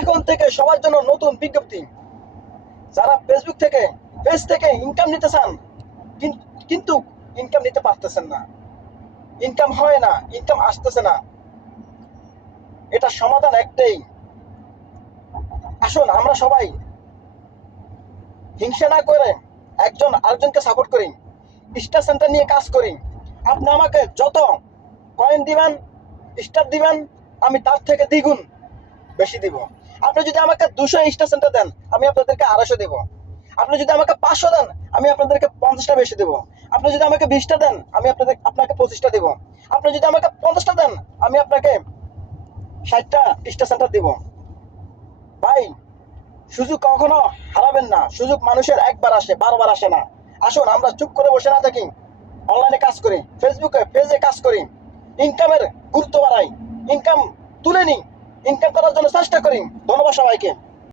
এখন থেকে সবার জন্য নতুন বিজ্ঞপ্তি, যারা পেজ থেকে ইনকাম নিতে চান কিন্তু ইনকাম নিতে পারতেছেন না, ইনকাম হয় না, ইনকাম আসতেছে না, এটা সমাধান একটাই। আসুন আমরা সবাই হিংসা না করে একজন আরেকজনকে সাপোর্ট করি, স্টার সেন্টার নিয়ে কাজ করি। আপনি আমাকে যত কয়েন দিবেন, স্টার দিবেন, আমি তার থেকে দ্বিগুণ বেশি দিব। আপনি যদি আমাকে 200 স্টার সেন্টার দেন, আমি আপনাদেরকে 250 দেব। আপনি যদি আমাকে 500 দেন, আমি আপনাদেরকে 50টা বেশি দেব। আপনি যদি আমাকে 20টা দেন, আমি আপনাকে 25টা দেব। আপনি যদি আমাকে 50টা দেন, আমি আপনাকে 60টা স্টার সেন্টার দিব। ভাই, সুযোগ কখনো হারাবেন না। সুযোগ মানুষের একবার আসে, বারবার আসে না। আসুন আমরা চুপ করে বসে না থাকি, অনলাইনে কাজ করি, পেজে কাজ করি, ইনকামের গুরুত্ব বাড়াই, ইনকাম তুলে নিই, ইনকাম করার জন্য চেষ্টা করি। ধন্যবাদ সবাইকে।